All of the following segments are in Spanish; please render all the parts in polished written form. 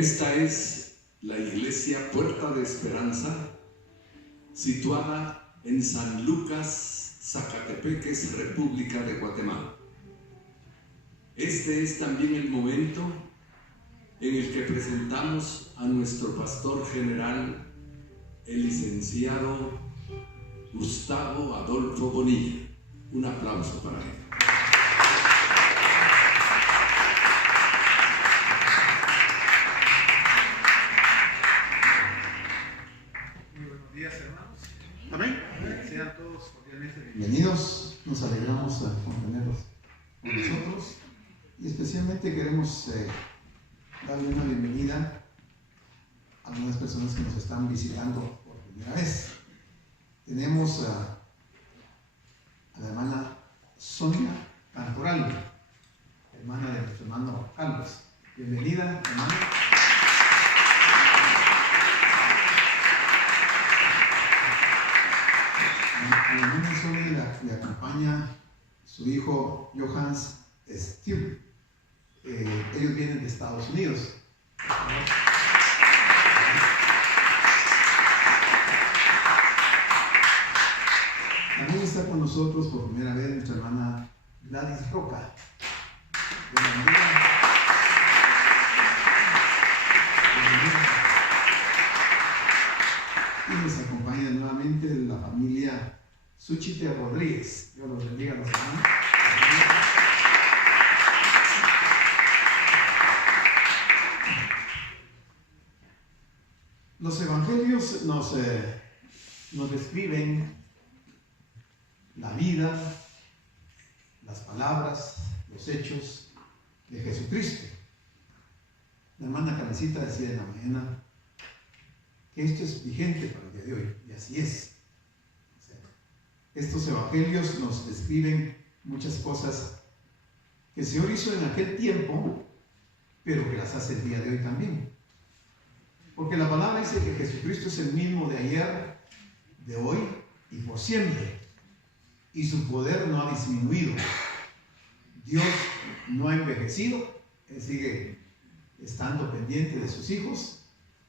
Esta es la iglesia Puerta de Esperanza, situada en San Lucas, Zacatepeques, República de Guatemala. Este es también el momento en el que presentamos a nuestro pastor general, el licenciado Gustavo Adolfo Bonilla. Un aplauso para él. Muy buenos días, hermanos. Amén. Sean todos cordialmente Bienvenidos. Nos alegramos con tenerlos con nosotros y especialmente queremos darle una bienvenida a algunas personas que nos están visitando por primera vez. Tenemos a la hermana Sonia Cantoral, hermana de nuestro hermano Carlos. Bienvenida, hermana. A la hermana Sonia le acompaña su hijo Johannes Steve. Ellos vienen de Estados Unidos. También está con nosotros por primera vez nuestra hermana Gladys Roca. Bienvenida. Y nos acompaña nuevamente la familia Suchite Rodríguez. Dios los bendiga a los hermanos. Los evangelios nos describen la vida, las palabras, los hechos de Jesucristo. La hermana Carmencita decía en la mañana que esto es vigente para el día de hoy, y así es. O sea, estos evangelios nos describen muchas cosas que el Señor hizo en aquel tiempo, pero que las hace el día de hoy también. Porque la palabra dice que Jesucristo es el mismo de ayer, de hoy y por siempre. Y su poder no ha disminuido. Dios no ha envejecido. Él sigue estando pendiente de sus hijos.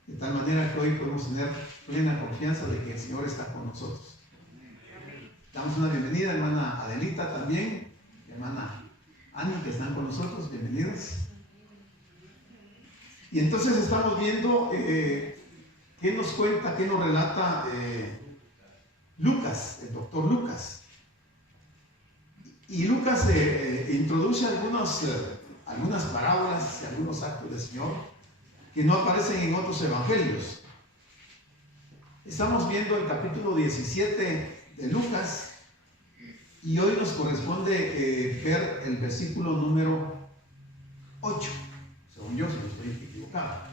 De tal manera que hoy podemos tener plena confianza de que el Señor está con nosotros. Damos una bienvenida a hermana Adelita también, hermana Ani, que están con nosotros. Bienvenidas. Y entonces estamos viendo qué nos cuenta, qué nos relata Lucas, el doctor Lucas. Y Lucas introduce algunas parábolas y algunos actos del Señor que no aparecen en otros evangelios. Estamos viendo el capítulo 17 de Lucas y hoy nos corresponde ver el versículo número 8. Según yo, si no estoy equivocado.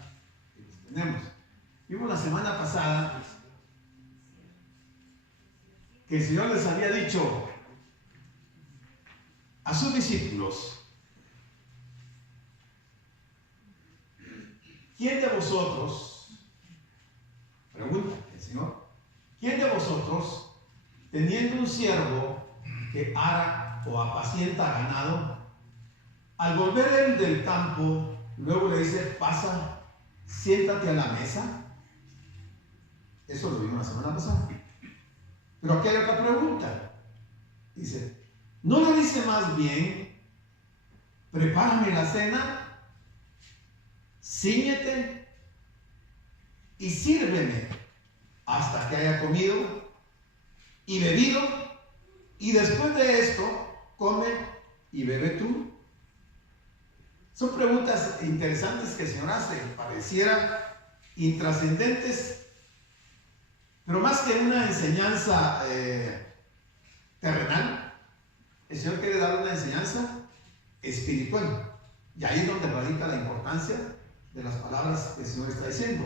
Vimos la semana pasada que el Señor les había dicho a sus discípulos: ¿quién de vosotros, pregunta el Señor, quién de vosotros, teniendo un siervo que ara o apacienta ganado, al volver él del campo, luego le dice, pasa, siéntate a la mesa? Eso lo vimos la semana pasada. Pero aquí hay otra pregunta. Dice, ¿no le dice más bien, prepárame la cena, cíñete y sírveme hasta que haya comido y bebido, y después de esto, come y bebe tú? Son preguntas interesantes que el Señor hace, pareciera intrascendentes, pero más que una enseñanza terrenal, el Señor quiere dar una enseñanza espiritual. Y ahí es donde radica la importancia de las palabras que el Señor está diciendo.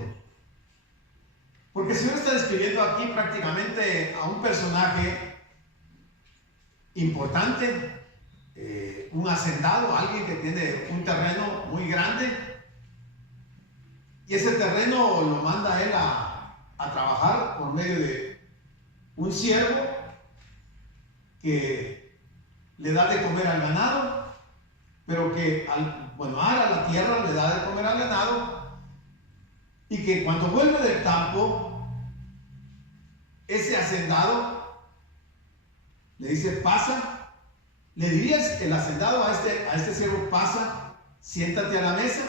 Porque el Señor está describiendo aquí prácticamente a un personaje importante, un hacendado, alguien que tiene un terreno muy grande, y ese terreno lo manda a él a trabajar por medio de un siervo que le da de comer al ganado, pero que ara la tierra, le da de comer al ganado, y que cuando vuelve del campo, ese hacendado le dice, pasa. ¿Le dirías el hacendado a este siervo, pasa, siéntate a la mesa?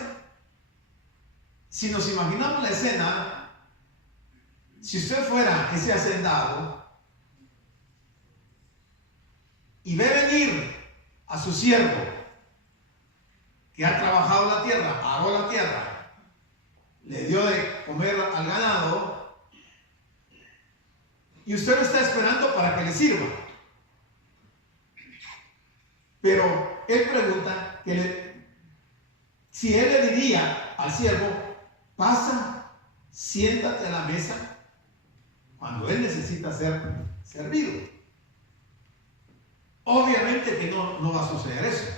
Si nos imaginamos la escena, si usted fuera ese hacendado y ve venir a su siervo que ha trabajado la tierra, pagó la tierra, le dio de comer al ganado y usted lo está esperando para que le sirva. Pero él pregunta si él le diría al siervo, pasa, siéntate a la mesa, cuando él necesita ser servido. Obviamente que no va a suceder eso.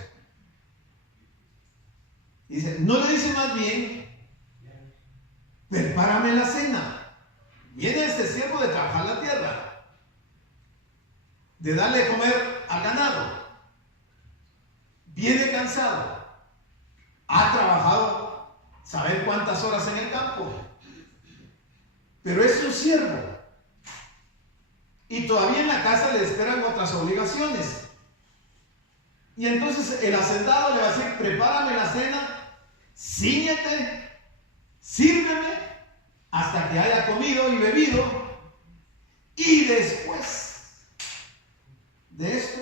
Dice, no le dice más bien, prepárame la cena. Viene este siervo de trabajar la tierra, de darle de comer al ganado. Viene cansado, ha trabajado, saber cuántas horas en el campo, pero es un siervo y todavía en la casa le esperan otras obligaciones. Y entonces el hacendado le va a decir, prepárame la cena, cíñete, sírveme hasta que haya comido y bebido, y después de esto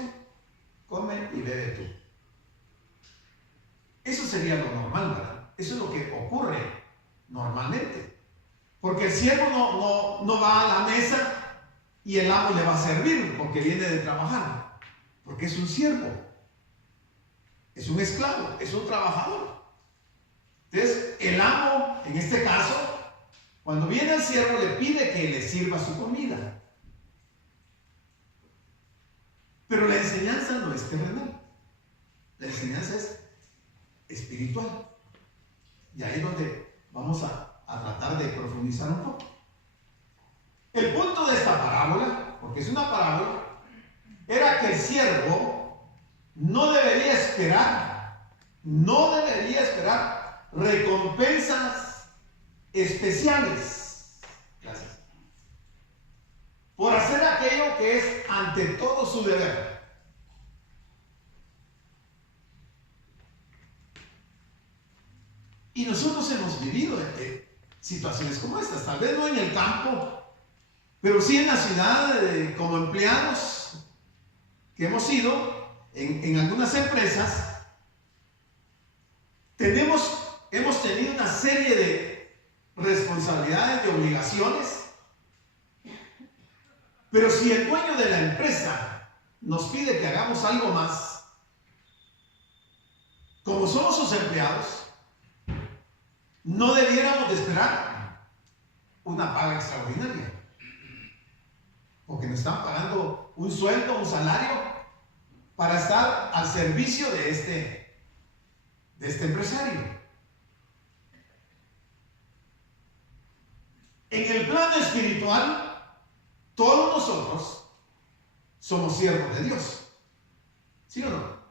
come y bebe tú. Eso sería lo normal, ¿verdad? Eso es lo que ocurre normalmente. Porque el siervo no va a la mesa y el amo le va a servir porque viene de trabajar. Porque es un siervo, es un esclavo, es un trabajador. Entonces, el amo, en este caso, cuando viene al siervo le pide que le sirva su comida. Pero la enseñanza no es terrenal. La enseñanza es espiritual. Y ahí es donde vamos a tratar de profundizar un poco. El punto de esta parábola, porque es una parábola, era que el siervo no debería esperar recompensas especiales. Gracias. Por hacer aquello que es ante todo su deber. Y nosotros hemos vivido situaciones como estas, tal vez no en el campo, pero sí en la ciudad, como empleados que hemos sido en algunas empresas. Hemos tenido una serie de responsabilidades, de obligaciones, pero si el dueño de la empresa nos pide que hagamos algo más, como somos sus empleados, no debiéramos de esperar una paga extraordinaria, porque nos están pagando un sueldo, un salario, para estar al servicio de este empresario. En el plano espiritual, todos nosotros somos siervos de Dios. ¿Sí o no?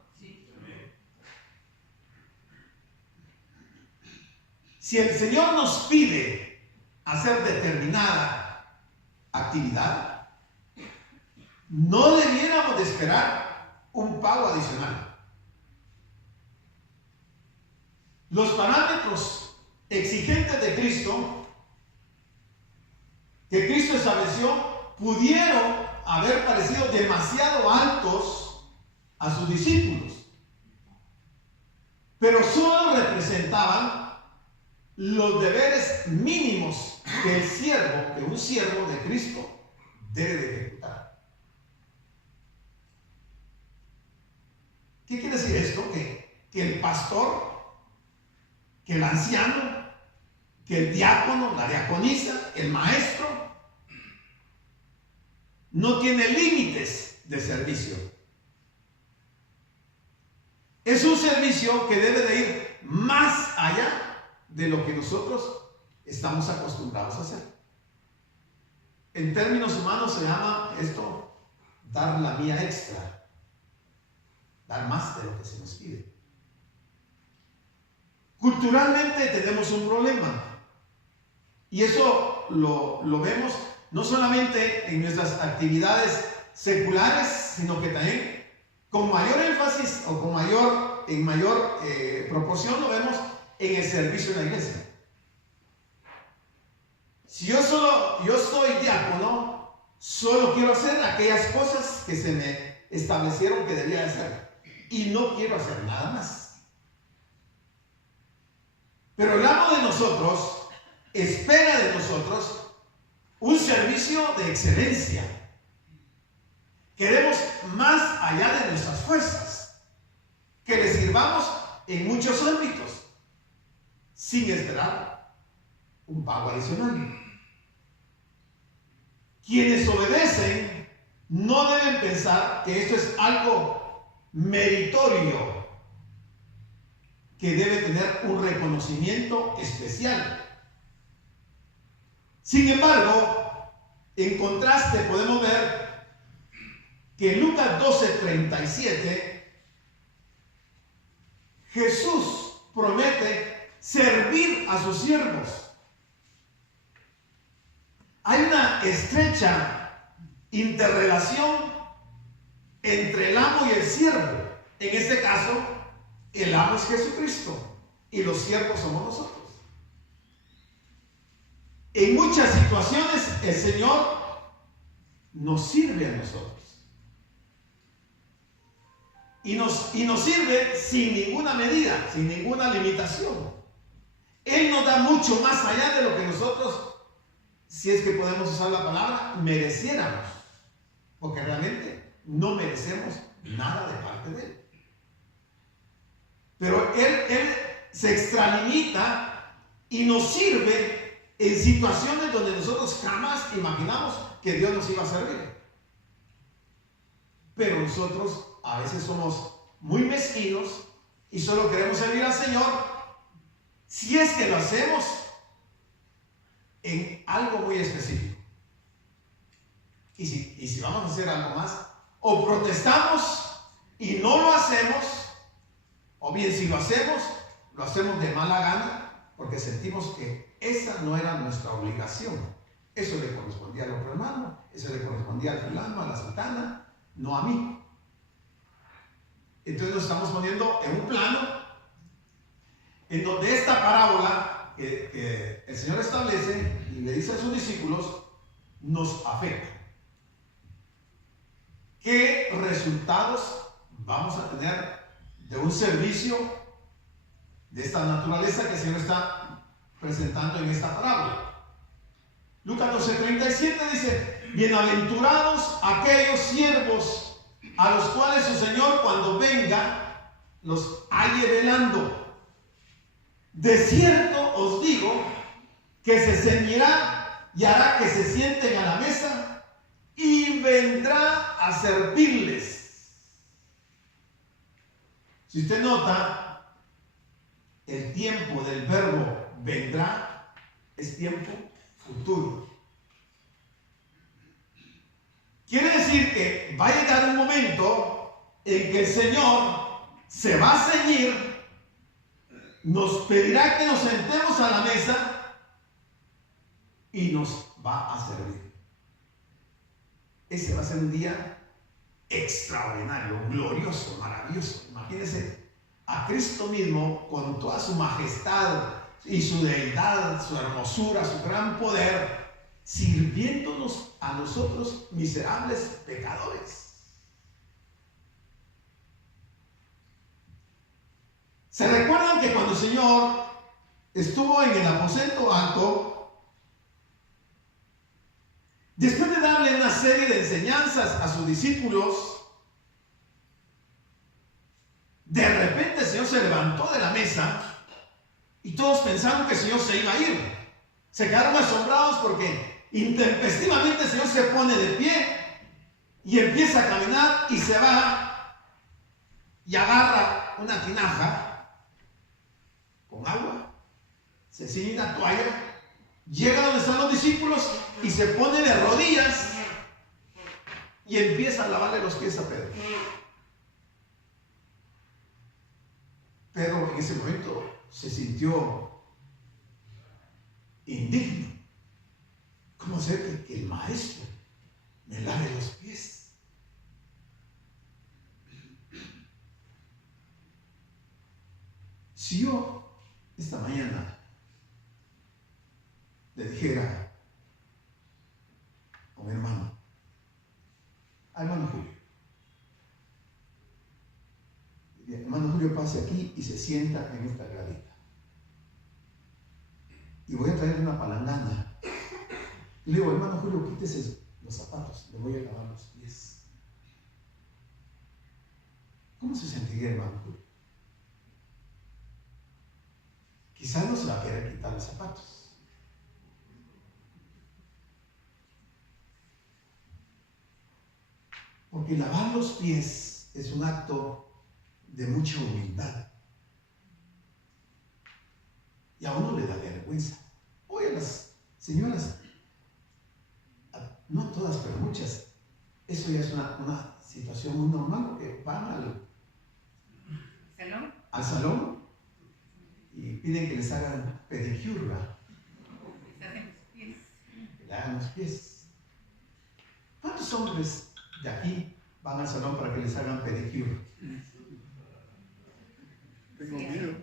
Si el Señor nos pide hacer determinada actividad, no debiéramos de esperar un pago adicional. Los parámetros exigentes de Cristo, que Cristo estableció, pudieron haber parecido demasiado altos a sus discípulos, pero solo representaban los deberes mínimos que un siervo de Cristo debe de ejecutar. ¿Qué quiere decir esto? Que el pastor, que el anciano, que el diácono, la diaconisa, el maestro, no tiene límites de servicio. Es un servicio que debe de ir más allá de lo que nosotros estamos acostumbrados a hacer. En términos humanos se llama esto dar la mía extra, dar más de lo que se nos pide. Culturalmente tenemos un problema. Y eso lo vemos no solamente en nuestras actividades seculares, sino que también con mayor énfasis o en mayor proporción lo vemos en el servicio en la iglesia. Si yo soy diácono, solo quiero hacer aquellas cosas que se me establecieron que debía hacer y no quiero hacer nada más. Pero el amo de nosotros espera de nosotros un servicio de excelencia. Queremos más allá de nuestras fuerzas, que le sirvamos en muchos ámbitos, sin esperar un pago adicional. Quienes obedecen no deben pensar que esto es algo meritorio, que debe tener un reconocimiento especial. Sin embargo, en contraste podemos ver que en Lucas 12:37 Jesús promete servir a sus siervos. Hay una estrecha interrelación entre el amo y el siervo. En este caso, el amo es Jesucristo y los siervos somos nosotros. En muchas situaciones el Señor nos sirve a nosotros. Y nos sirve sin ninguna medida, sin ninguna limitación. Él nos da mucho más allá de lo que nosotros, si es que podemos usar la palabra, mereciéramos. Porque realmente no merecemos nada de parte de Él. Pero Él se extralimita y nos sirve en situaciones donde nosotros jamás imaginamos que Dios nos iba a servir. Pero nosotros a veces somos muy mezquinos y solo queremos servir al Señor si es que lo hacemos en algo muy específico. Y si vamos a hacer algo más, o protestamos y no lo hacemos, o bien si lo hacemos de mala gana, porque sentimos que esa no era nuestra obligación. Eso le correspondía al otro hermano, eso le correspondía al fulano, a la sultana, no a mí. Entonces nos estamos poniendo en un plano en donde esta parábola que el Señor establece y le dice a sus discípulos nos afecta. ¿Qué resultados vamos a tener de un servicio de esta naturaleza que el Señor está presentando en esta parábola? Lucas 12:37 dice: bienaventurados aquellos siervos a los cuales su Señor cuando venga los halle velando. De cierto os digo que se ceñirá y hará que se sienten a la mesa y vendrá a servirles. Si usted nota, el tiempo del verbo vendrá es tiempo futuro. Quiere decir que va a llegar un momento en que el Señor se va a ceñir, nos pedirá que nos sentemos a la mesa y nos va a servir. Ese va a ser un día extraordinario, glorioso, maravilloso. Imagínense a Cristo mismo con toda su majestad y su deidad, su hermosura, su gran poder, sirviéndonos a nosotros miserables pecadores. ¿Se recuerdan que cuando el Señor estuvo en el aposento alto, después de darle una serie de enseñanzas a sus discípulos, de repente el Señor se levantó de la mesa y todos pensaron que el Señor se iba a ir? Se quedaron asombrados porque intempestivamente el Señor se pone de pie y empieza a caminar y se va y agarra una tinaja con agua, se ciñe una toalla, llega donde están los discípulos y se pone de rodillas y empieza a lavarle los pies a Pedro. Pedro en ese momento se sintió indigno. ser que el maestro me lave los pies. Si yo esta mañana le dijera a un hermano Julio, hermano Julio, pase aquí y se sienta en esta gradita, y voy a traer una palangana, y le digo, hermano Julio, quítese los zapatos, le voy a lavar los pies. ¿Cómo se sentiría, hermano Julio? Quizás no se va a querer quitar los zapatos. Porque lavar los pies es un acto de mucha humildad. Y a uno le da vergüenza. Oye, las señoras, no todas, pero muchas, eso ya es una situación muy normal, porque van al salón y piden que les hagan pedicure, que le hagan los pies. ¿Cuántos hombres de aquí van al salón para que les hagan pedicure? Tengo miedo.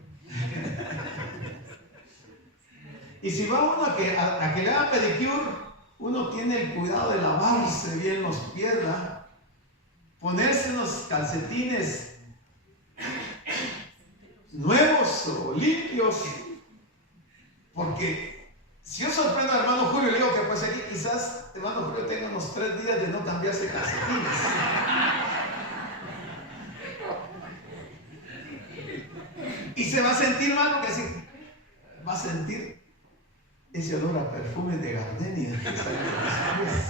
Y si va uno a que le hagan pedicure, uno tiene el cuidado de lavarse bien los pies, ¿verdad? Ponerse unos calcetines nuevos o limpios, porque si yo sorprendo al hermano Julio y le digo que pues aquí quizás hermano Julio tenga unos 3 días de no cambiarse calcetines, y se va a sentir mal, porque así va a sentir ese olor a perfume de gardenia que sale de los pies,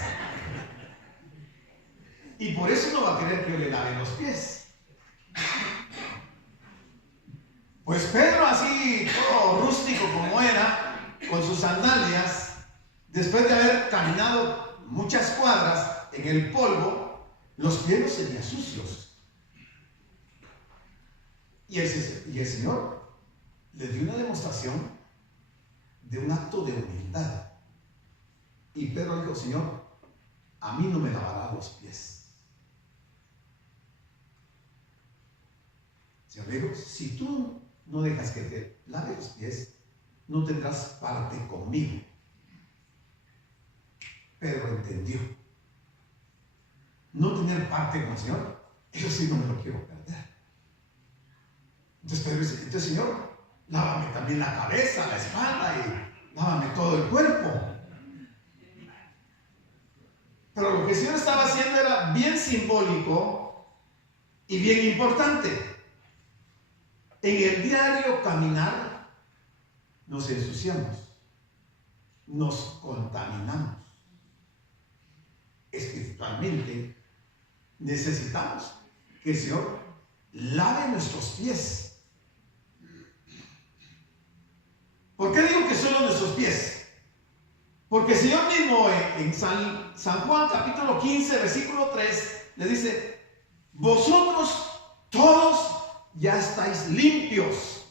y por eso no va a querer que yo le lave los pies. Pues Pedro, así todo rústico como era, con sus sandalias, después de haber caminado muchas cuadras en el polvo, los pies los tenía sucios. Y el Señor les dio una demostración de un acto de humildad. Y Pedro dijo, Señor, a mí no me lavarás los pies. El Señor le dijo, si tú no dejas que te lave los pies, no tendrás parte conmigo. Pedro entendió. No tener parte con el Señor, eso sí no me lo quiero perder. Entonces Pedro dice, entonces Señor, lávame también la cabeza, la espalda y lávame todo el cuerpo. Pero lo que el Señor estaba haciendo era bien simbólico y bien importante. En el diario caminar nos ensuciamos, nos contaminamos. Espiritualmente necesitamos que el Señor lave nuestros pies. ¿Por qué digo que solo nuestros pies? Porque el Señor mismo en San Juan capítulo 15 versículo 3 le dice, vosotros todos ya estáis limpios.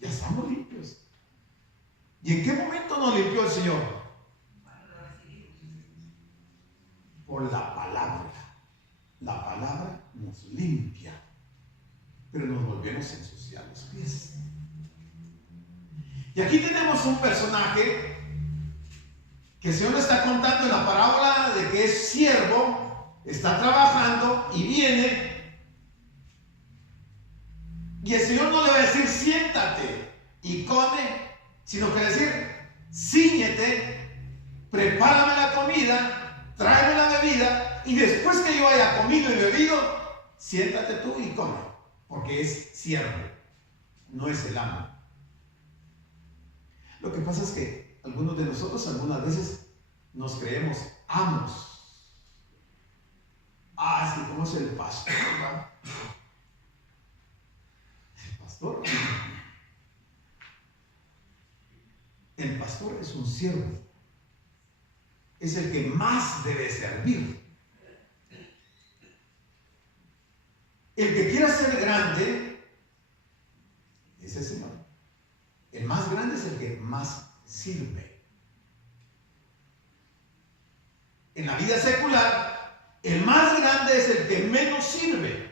Ya estamos limpios. ¿Y en qué momento nos limpió el Señor? Por la palabra. La palabra nos limpia, pero nos volvemos a ensuciar los pies. Y aquí tenemos un personaje que el Señor le está contando en la parábola de que es siervo, está trabajando y viene. Y el Señor no le va a decir siéntate y come, sino que le va a decir cíñete, prepárame la comida, tráeme la bebida, y después que yo haya comido y bebido, siéntate tú y come, porque es siervo, no es el amo. Lo que pasa es que algunos de nosotros algunas veces nos creemos amos. Ah, es que como es el pastor, ¿verdad? El pastor es un siervo, es el que más debe servir. El que quiera ser grande es el Señor. El más grande es el que más sirve. En la vida secular, el más grande es el que menos sirve.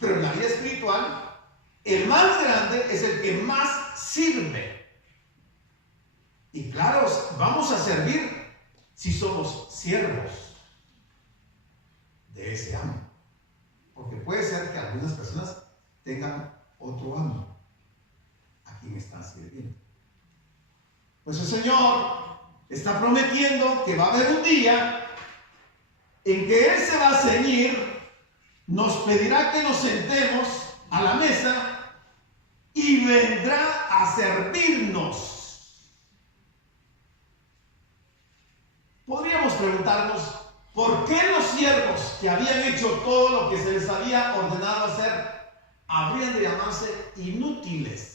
Pero en la vida espiritual, el más grande es el que más sirve. Y claro, vamos a servir si somos siervos de ese amo. Porque puede ser que algunas personas tengan otro amo a quien están sirviendo. Pues el Señor está prometiendo que va a haber un día en que Él se va a ceñir, nos pedirá que nos sentemos a la mesa y vendrá a servirnos. Podríamos preguntarnos, ¿por qué los siervos que habían hecho todo lo que se les había ordenado hacer habrían de llamarse inútiles?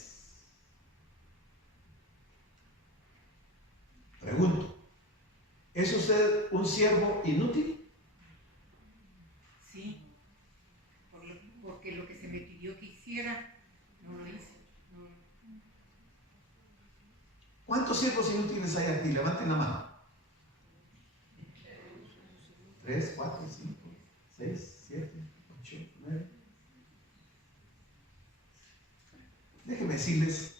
Pregunto, ¿es usted un siervo inútil? Sí, porque lo que se me pidió que hiciera, no lo hice. No. ¿Cuántos siervos inútiles hay aquí? Levanten la mano. 3, 4, 5, 6, 7, 8, 9. Déjenme decirles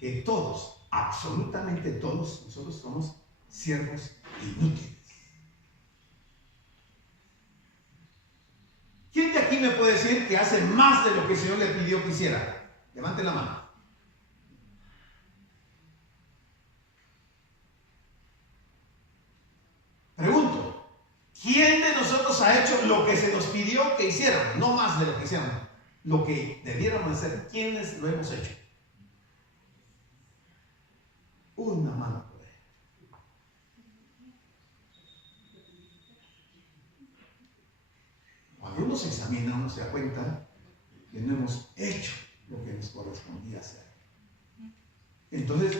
que todos, absolutamente todos, nosotros somos siervos inútiles. ¿Quién de aquí me puede decir que hace más de lo que el Señor le pidió que hiciera? Levanten la mano. Pregunto, ¿quién de nosotros ha hecho lo que se nos pidió que hiciéramos? No más de lo que hiciéramos, lo que debiéramos hacer. ¿Quiénes lo hemos hecho? Una mano por ahí. Cuando uno se examina, uno se da cuenta que no hemos hecho lo que nos correspondía hacer. Entonces,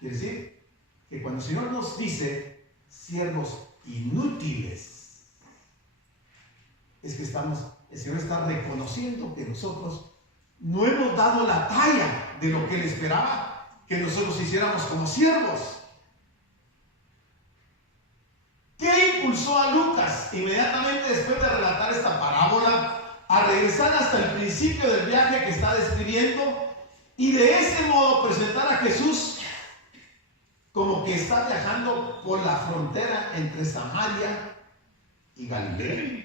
quiere decir que cuando el Señor nos dice siervos inútiles, es que el Señor está reconociendo que nosotros no hemos dado la talla de lo que Él esperaba que nosotros hiciéramos como siervos. ¿Qué impulsó a Lucas inmediatamente después de relatar esta parábola a regresar hasta el principio del viaje que está describiendo y de ese modo presentar a Jesús como que está viajando por la frontera entre Samaria y Galilea?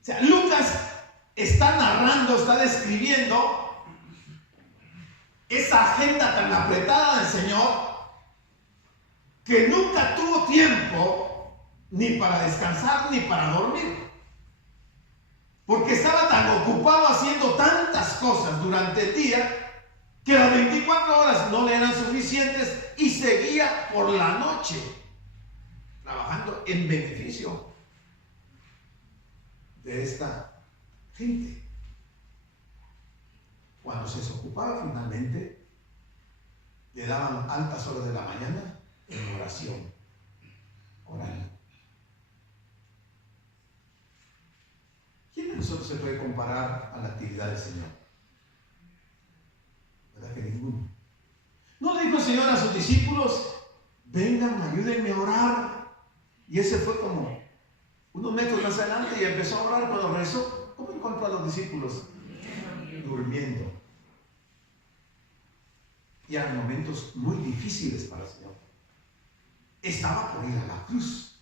O sea, Lucas está narrando, está describiendo esa agenda tan apretada del Señor que nunca tuvo tiempo ni para descansar ni para dormir, porque estaba tan ocupado haciendo tantas cosas durante el día que las 24 horas no le eran suficientes y seguía por la noche trabajando en beneficio de esta gente. Cuando se desocupaba finalmente, le daban altas horas de la mañana en oración oral. ¿Quién de nosotros se puede comparar a la actividad del Señor? ¿Verdad que ninguno? ¿No le dijo el Señor a sus discípulos, vengan, ayúdenme a orar? Y ese fue como unos metros más adelante y empezó a orar. Cuando regresó, ¿cómo encontró a los discípulos? Durmiendo. Y eran momentos muy difíciles para el Señor. Estaba por ir a la cruz.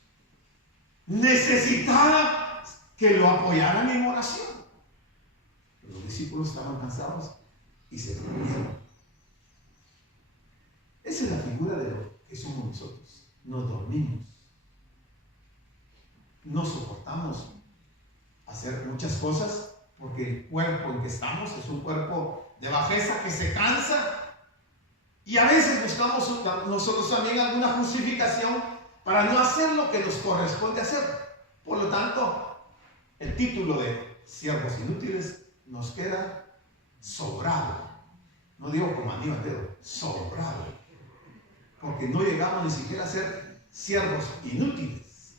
Necesitaba que lo apoyaran en oración. Pero los discípulos estaban cansados y se durmieron. Esa es la figura de lo que somos nosotros. Nos dormimos. No soportamos hacer muchas cosas porque el cuerpo en que estamos es un cuerpo de bajeza que se cansa. Y a veces buscamos nosotros también alguna justificación para no hacer lo que nos corresponde hacer. Por lo tanto, el título de siervos inútiles nos queda sobrado. No digo como Aníbal, pero sobrado. Porque no llegamos ni siquiera a ser siervos inútiles.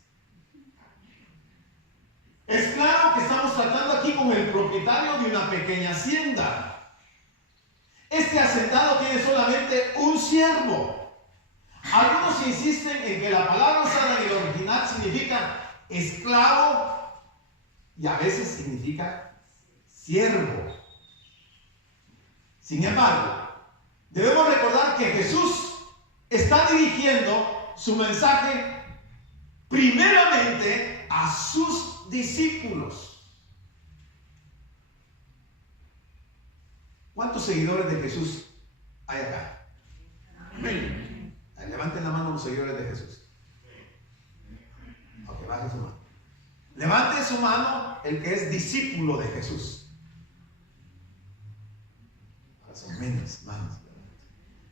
Es claro que estamos tratando aquí con el propietario de una pequeña hacienda. Este hacendado tiene solamente un siervo, Algunos insisten en que la palabra usada en el original significa esclavo y a veces significa siervo. Sin embargo, debemos recordar que Jesús está dirigiendo su mensaje primeramente a sus discípulos. ¿Cuántos seguidores de Jesús hay acá? Amén. Levanten la mano los seguidores de Jesús. Ok, baje su mano. Levante su mano el que es discípulo de Jesús. Ahora son menos manos.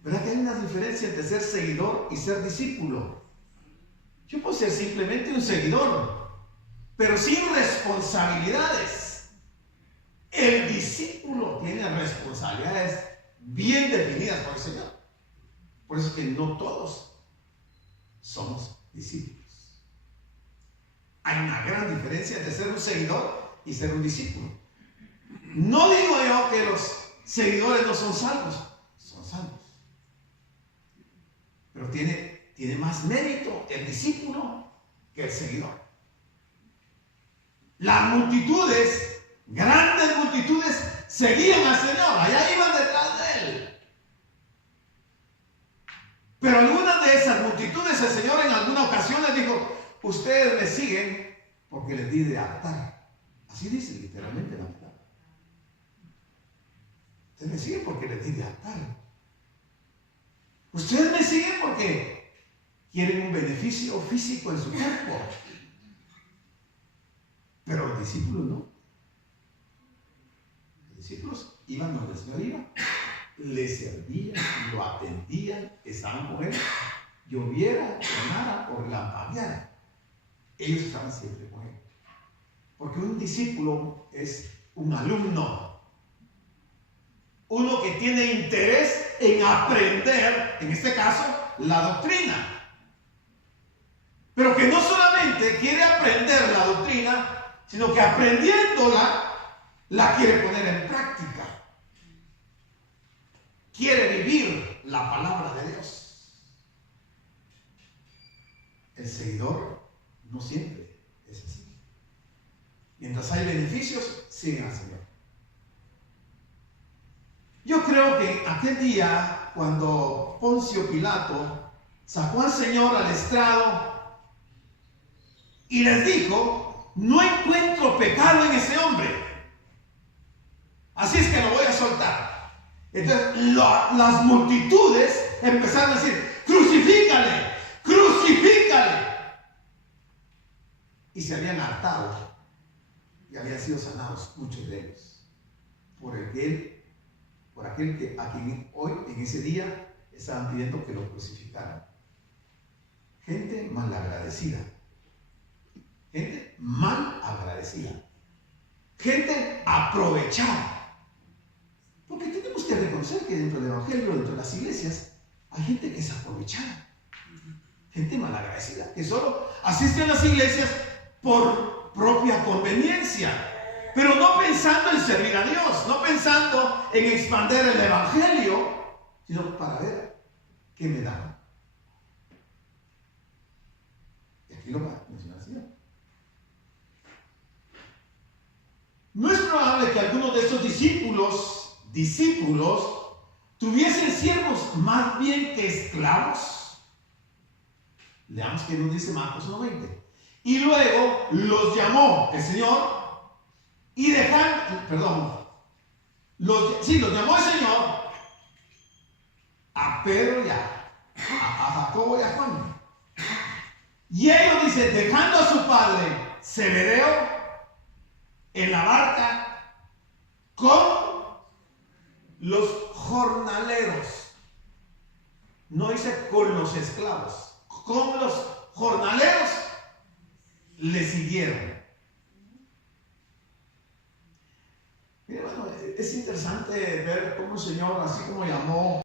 ¿Verdad que hay una diferencia entre ser seguidor y ser discípulo? Yo puedo ser simplemente un seguidor, pero sin responsabilidades. El discípulo tiene responsabilidades bien definidas por el Señor. Por eso es que no todos somos discípulos. Hay una gran diferencia entre ser un seguidor y ser un discípulo. No digo yo que los seguidores no son salvos, son salvos. Pero tiene más mérito el discípulo que el seguidor. Las multitudes, grandes multitudes, seguían al Señor, allá iban detrás de Él. Pero algunas de esas multitudes, el Señor en alguna ocasión les dijo: ustedes me siguen porque les di de hartar. Así dice literalmente la palabra. Ustedes me siguen porque les di de hartar. Ustedes me siguen porque quieren un beneficio físico en su cuerpo. Pero los discípulos no. Los discípulos iban donde el Señor iba, le servían, lo atendían, estaban con Él, lloviera, tronara o relampagueara. Ellos estaban siempre con Él. Porque un discípulo es un alumno, uno que tiene interés en aprender, en este caso, la doctrina. Pero que no solamente quiere aprender la doctrina, sino que aprendiéndola, la quiere poner en práctica. Quiere vivir la palabra de Dios. El seguidor no siempre es así. Mientras hay beneficios, siguen al Señor. Yo creo que aquel día, cuando Poncio Pilato sacó al Señor al estrado y les dijo: no encuentro pecado en ese hombre, así es que lo voy a soltar. Entonces las multitudes empezaron a decir: crucifícale, crucifícale. Y se habían hartado y habían sido sanados muchos de ellos por aquel que a quien hoy en ese día estaban pidiendo que lo crucificaran. Gente mal agradecida, gente mal agradecida, gente aprovechada. Porque tenemos que reconocer que dentro del Evangelio, dentro de las iglesias, hay gente que es aprovechada, gente mal agradecida, que solo asiste a las iglesias por propia conveniencia, pero no pensando en servir a Dios, no pensando en expandir el Evangelio, sino para ver qué me dan. Y aquí lo va a mencionar así. No es probable que algunos de estos discípulos tuviesen siervos más bien que esclavos. Leamos que nos dice Marcos 1:20. Y luego los llamó el Señor y los llamó el Señor a Pedro y a Jacobo y a Juan. Y ellos, dice, dejando a su padre Zebedeo en la barca con los jornaleros. No dice con los esclavos, con los jornaleros le siguieron. Mira, bueno, es interesante ver cómo el Señor, así como llamó